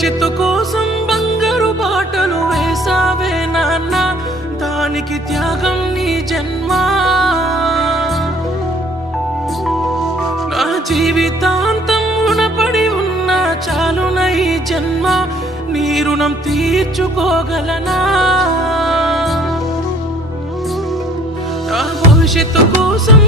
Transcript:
భవిష్యత్తు కోసం బంగారు బాటలు వేసావే నాన్న, దానికి త్యాగం నీ జన్మ. నా జీవితాంతం రుణపడి ఉన్న చాలున ఈ జన్మ, నీ రుణం తీర్చుకోగలనా? నా భవిష్యత్తు కోసం